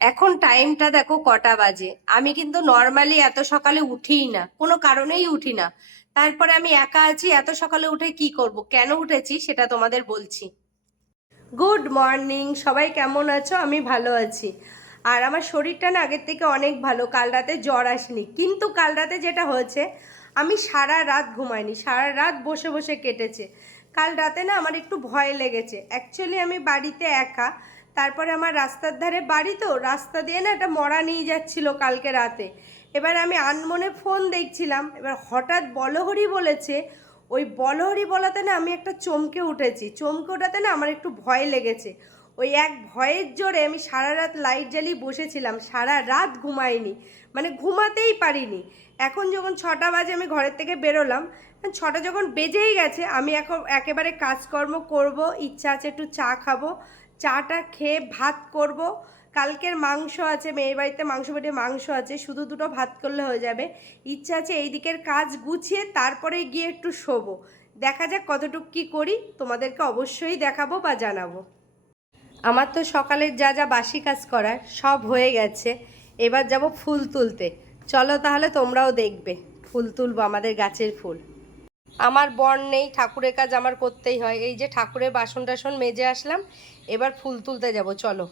এখন টাইমটা দেখো কটা বাজে। আমি কিন্তু নর্মালি এত সকালে উঠিই না, কোনো কারণেই উঠি না। তারপরে আমি একা আছি, এত সকালে উঠে কি করব? কেন উঠেছি সেটা তোমাদের বলছি। গুড মর্নিং সবাই কেমন আছো? আমি ভালো আছি। আর আমার শরীরটা না আগের থেকে অনেক ভালো, কাল রাতে জ্বর আসেনি। কিন্তু কাল রাতে যেটা হয়েছে, আমি সারা রাত ঘুমাইনি, সারা রাত বসে বসে কেটেছে। কাল রাতে না আমার একটু ভয় লেগেছে। অ্যাকচুয়ালি আমি বাড়িতে একা তারপরে আমার রাস্তার ধারে বাড়ি তো, রাস্তা দিয়ে না একটা মরা নিয়ে যাচ্ছিল কালকে রাতে। এবার আমি আনমনে ফোন দেখছিলাম, এবার হঠাৎ বলহরি বলেছে, ওই বলহরি বলাতে না আমি একটা চমকে উঠেছি। চমকে ওঠাতে না আমার একটু ভয় লেগেছে। ওই এক ভয়ের জোরে আমি সারা রাত লাইট জ্বালিয়ে বসেছিলাম, সারা রাত ঘুমাইনি মানে ঘুমাতেই পারিনি। এখন যখন ছটা বাজে আমি ঘরের থেকে বেরোলাম, ছটা যখন বেজেই গেছে, আমি এখন একেবারে কাজকর্ম করব, ইচ্ছা আছে একটু চা খাব চাটা খেয়ে ভাত করব। কালকের মাংস আছে, মেয়ের বাড়িতে মাংস পেটে মাংস আছে, শুধু দুটো ভাত করলে হয়ে যাবে। ইচ্ছা আছে এই দিকের কাজ গুছিয়ে তারপরে গিয়ে একটু শোবো। দেখা যাক কতটুকু কী করি, তোমাদেরকে অবশ্যই দেখাবো বা জানাব। আমার তো সকালের যা যা বাসি কাজ করার সব হয়ে গেছে। এবার যাব ফুল তুলতে। চলো তাহলে তোমরাও দেখবে। ফুল তুলবো আমাদের গাছের ফুল। আমার বর নেই, ঠাকুরের কাজ আমার করতেই হয়। এই যে ঠাকুরের বাসন টাসন মেজে আসলাম এবার ফুল তুলতে যাব, চলো।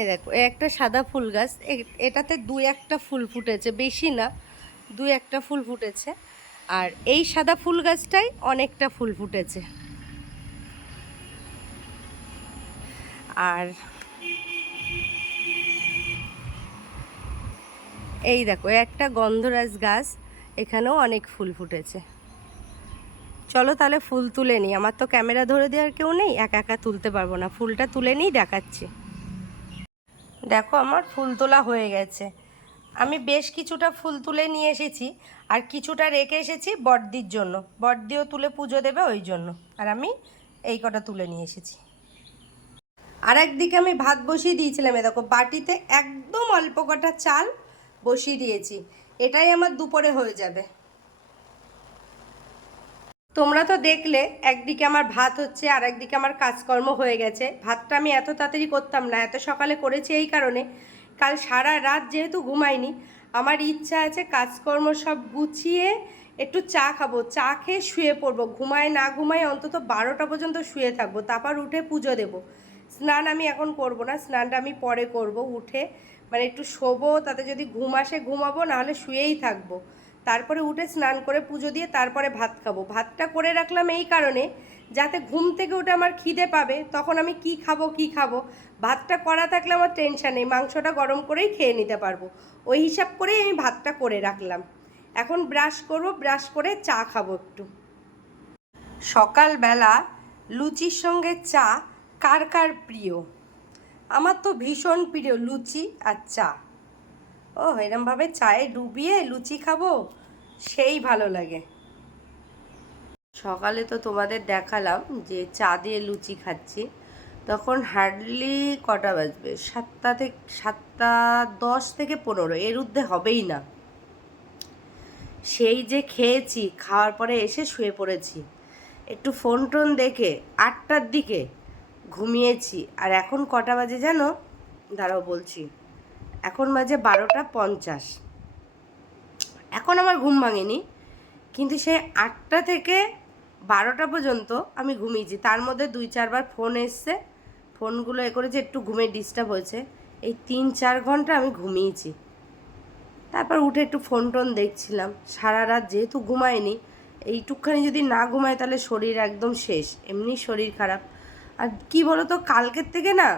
এ দেখো একটা সাদা ফুল গাছ এটাতে দুই একটা ফুল ফুটেছে, বেশি না দুই একটা ফুল ফুটেছে। আর এই সাদা ফুল গাছটাই অনেকটা ফুল ফুটেছে। আর এই দেখো, একটা গন্ধরাজ গাছ, এখানেও অনেক ফুল ফুটেছে। চলো তাহলে ফুল তুলে নিই। আমার তো ক্যামেরা ধরে দেওয়ার কেউ নেই, একা একা তুলতে পারব না। ফুলটা তুলে নিই, দেখাচ্ছি। দেখো আমার ফুল তোলা হয়ে গেছে। আমি বেশ কিছুটা ফুল তুলে নিয়ে এসেছি, আর কিছুটা রেখে এসেছি বড়দির জন্য। বড়দিও তুলে পুজো দেবে ওই জন্য। আর আমি এই কটা তুলে নিয়ে এসেছি। আর একদিকে আমি ভাত বসিয়ে দিয়েছিলাম, এ দেখো, বাটিতে একদম অল্প কটা চাল বসিয়ে দিয়েছি। এটাই আমার দুপুরে হয়ে যাবে। তোমরা তো দেখলে, একদিকে আমার ভাত হচ্ছে আর একদিকে আমার কাজকর্ম হয়ে গেছে। ভাতটা আমি এত তাড়াতাড়ি করতাম না, এত সকালে করেছি এই কারণে। কাল সারা রাত যেহেতু ঘুমাইনি, আমার ইচ্ছা আছে কাজকর্ম সব গুছিয়ে একটু চা খাব। চা খেয়ে শুয়ে পড়ব। ঘুমায় না ঘুমায় অন্তত বারোটা পর্যন্ত শুয়ে থাকব। তারপর উঠে পুজো দেবো। স্নান আমি এখন করব না, স্নানটা আমি পরে করব। উঠে মানে একটু শোবো, তাতে যদি ঘুম আসে ঘুমাবো, নাহলে শুয়েই থাকব। তারপরে উঠে স্নান করে পুজো দিয়ে তারপরে ভাত খাব। ভাতটা করে রাখলাম এই কারণে যাতে ঘুম থেকে উঠে আমার খিদে পাবে, তখন আমি কি খাব কি খাব? ভাতটা করা থাকলে আমার টেনশান নেই, মাংসটা গরম করেই খেয়ে নিতে পারব। ওই হিসাব করেই আমি ভাতটা করে রাখলাম। এখন ব্রাশ করব, ব্রাশ করে চা খাব একটু। সকালবেলা লুচির সঙ্গে চা কার কার প্রিয়? আমার তো ভীষণ প্রিয় লুচি আর চা। ও এরমভাবে চায়ে ডুবিয়ে লুচি খাব? সেই ভালো লাগে। সকালে তো তোমাদের দেখালাম যে চা দিয়ে লুচি খাচ্ছি। তখন হার্ডলি কটা বাজবে? সাতটা থেকে, সাতটা দশ থেকে পনেরো। এর ঊর্ধ্বে হবেই না। সেই যে খেয়েছি, খাওয়ার পরে এসে শুয়ে পড়েছি। একটু ফোন টোন দেখে আটটার দিকে ঘুমিয়েছি। আর এখন কটা বাজে জানো? দাঁড়াও বলছি। এখন বাজে বারোটা পঞ্চাশ। এখন আমার ঘুম ভাঙেনি, কিন্তু সেই আটটা থেকে বারোটা পর্যন্ত আমি ঘুমিয়েছি। তার মধ্যে দুই চারবার ফোন এসছে, ফোনগুলো এ করেছে একটু ঘুমে ডিস্টার্ব হয়েছে। এই তিন চার ঘণ্টা আমি ঘুমিয়েছি। তারপর উঠে একটু ফোন টোন দেখছিলাম। সারা রাত যেহেতু ঘুমায়নি, এইটুকখানি যদি না ঘুমায় তাহলে শরীর একদম শেষ, এমনি শরীর খারাপ। আর কি বলো তো কালকের থেকে না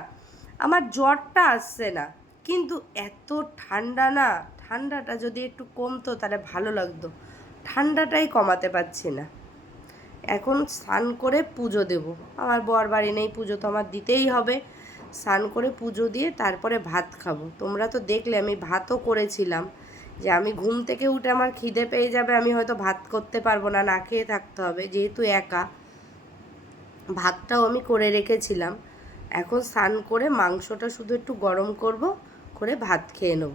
আমার জ্বরটা আসছে না। কিন্তু এত ঠান্ডা না, ঠান্ডাটা যদি একটু কমতো তাহলে ভালো লাগতো। ঠান্ডাটাই কমাতে পারছি না। এখন স্নান করে পুজো দেব। আমার বর বাড়ি নেই, পুজো তো আমার দিতেই হবে। স্নান করে পুজো দিয়ে তারপরে ভাত খাব। তোমরা তো দেখলে আমি ভাতও করেছিলাম। যে আমি ঘুম থেকে উঠে আমার খিদে পেয়ে যাবে, আমি হয়তো ভাত করতে পারব না না খেয়ে থাকতে হবে, যেহেতু একা। ভাতটাও আমি করে রেখেছিলাম। এখন স্নান করে মাংসটা শুধু একটু গরম করব করে ভাত খেয়ে নেব।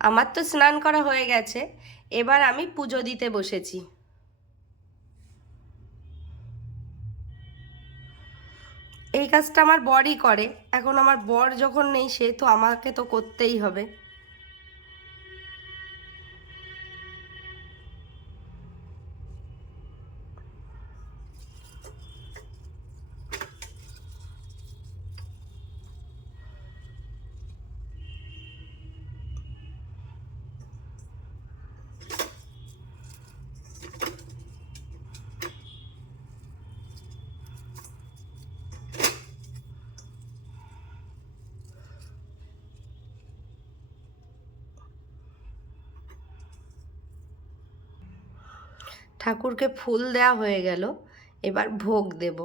আমার তো স্নান করা হয়ে গেছে। এবার আমি পুজো দিতে বসেছি। এই কাজটা আমার বরই করে। এখন আমার বর যখন নেই সে তো আমাকে তো করতেই হবে। ঠাকুরকে ফুল দেয়া হয়ে গেল, এবার ভোগ দেব।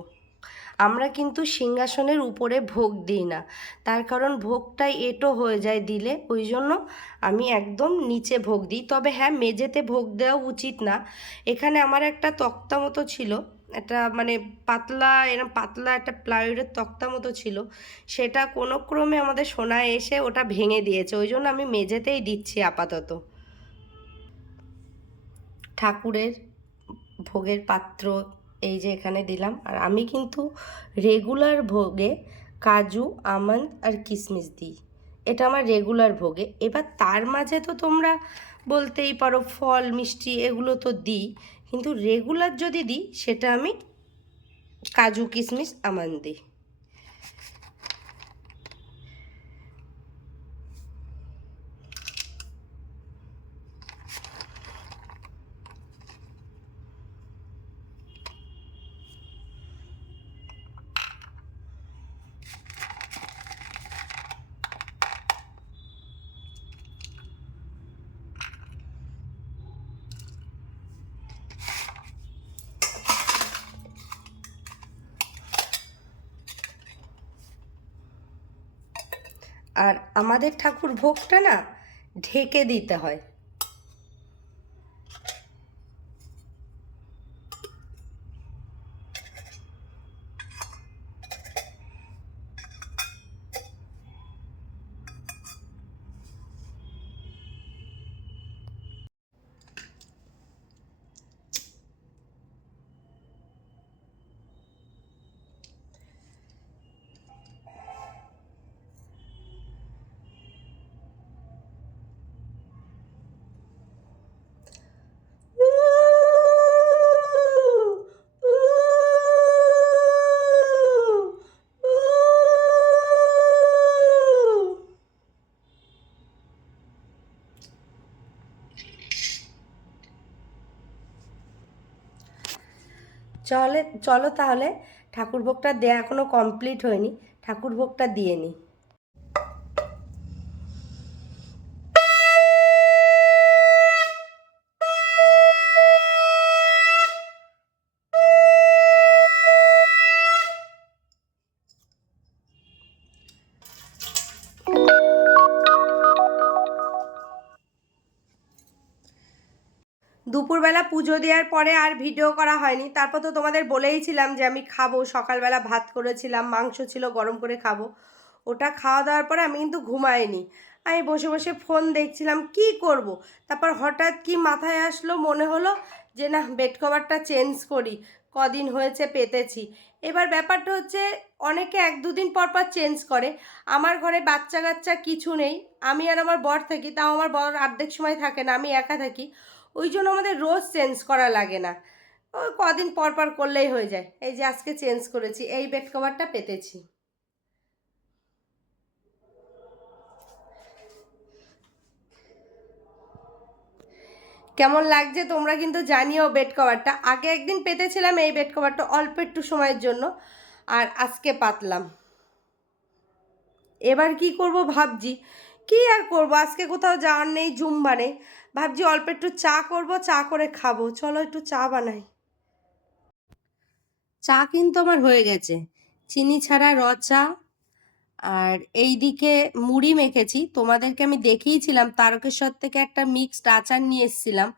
আমরা কিন্তু সিংহাসনের উপরে ভোগ দিই না, তার কারণ ভোগটাই এটো হয়ে যায় দিলে, ওই জন্য আমি একদম নিচে ভোগ দিই। তবে হ্যাঁ মেঝেতে ভোগ দেওয়া উচিত না। এখানে আমার একটা তক্তা মতো ছিল, একটা মানে পাতলা এরকম পাতলা একটা প্লাইউডের তক্তা মতো ছিল, সেটা কোনো ক্রমে আমাদের সোনায় এসে ওটা ভেঙে দিয়েছে, ওই জন্য আমি মেঝেতেই দিচ্ছি আপাতত। ঠাকুরের ভোগের পাত্র এই যে এখানে দিলাম। আর আমি কিন্তু রেগুলার ভোগে কাজু, আমন্ড আর কিসমিস দিই। এটা আমার রেগুলার ভোগে। এবার তার মাঝে তো তোমরা বলতেই পারো ফল, মিষ্টি এগুলো তো দিই। কিন্তু রেগুলার যদি দিই, সেটা আমি কাজু, কিসমিস, আমন্ড দিই। আর আমাদের ঠাকুর ভোগটা না ঢেকে দিতে হয়। চলে চলো তাহলে ঠাকুরভোগটা দেয়া এখনও কমপ্লিট হয়নি ঠাকুরভোগটা দিয়ে নিই দুপুরবেলা পুজো দেওয়ার পরে আর ভিডিও করা হয়নি। তারপর তো তোমাদের বলেইছিলাম যে আমি খাব। সকালবেলা ভাত করেছিলাম, মাংস ছিল, গরম করে খাব। ওটা খাওয়া দাওয়ার পরে আমি কিন্তু ঘুমাইনি। আমি বসে বসে ফোন দেখছিলাম, কি করব। তারপর হঠাৎ কি মাথায় আসলো, মনে হলো যে না, বেড কভারটা চেঞ্জ করি। কদিন হয়েছে পেতেছি। এবার ব্যাপারটা হচ্ছে, অনেকে এক দুদিন পর পর চেঞ্জ করে। আমার ঘরে বাচ্চা কাচ্চা কিছু নেই। আমি আর আমার বর থাকি, তাও আমার বর অর্ধেক সময় থাকে না, আমি একা থাকি। ওই জন্য আমাদের রোজ চেঞ্জ করা লাগে না। ওই কদিন পর পর করলেই হয়ে যায়। এই যে আজকে চেঞ্জ করেছি, এই বেড কভারটা পেতেছি। কেমন লাগছে তোমরা কিন্তু জানিও বেড কভারটা আগে একদিন পেতেছিলাম এই বেড কভারটা অল্প একটু সময়ের জন্য, আর আজকে পাতলাম। এবার কি করব ভাবছি কি আর করব? আজকে কোথাও যাওয়ার নেই, জুম্বা নেই। ভাবছি অল্প একটু চা করব, চা করে খাব। চলো একটু চা বানাই। চা কিন্তু আমার হয়ে গেছে। চিনি ছাড়া র চা। আর এইদিকে মুড়ি মেখেছি। তোমাদেরকে আমি দেখিয়েছিলাম, তারকেশ্বর থেকে একটা মিক্সড আচার নিয়ে এসেছিলাম।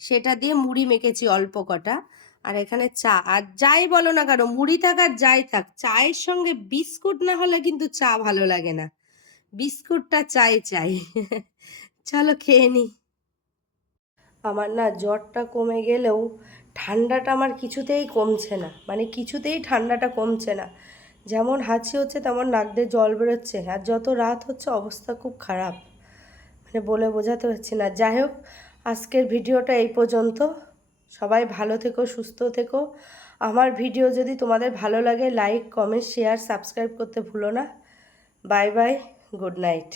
সেটা দিয়ে মুড়ি মেখেছি অল্প কটা। আর এখানে চা। আর যাই বলো না কেন, মুড়ি থাক আর যাই থাক, চায়ের সঙ্গে বিস্কুট না হলে কিন্তু চা ভালো লাগে না। বিস্কুটটা চাই চাই। চলো খেয়ে নি। আমার না জ্বরটা কমে গেলেও ঠান্ডাটা আমার কিছুতেই কমছে না। মানে কিছুতেই ঠান্ডাটা কমছে না। যেমন হাঁচি হচ্ছে, তেমন নাক দিয়ে জল বেরোচ্ছে। আর যত রাত হচ্ছে, অবস্থা খুব খারাপ। মানে বলে বোঝাতে পারছি না। যাই হোক, আজকের ভিডিওটা এই পর্যন্ত। সবাই ভালো থেকো, সুস্থ থেকো। আমার ভিডিও যদি তোমাদের ভালো লাগে লাইক কমেন্ট শেয়ার সাবস্ক্রাইব করতে ভুলো না। Bye bye good night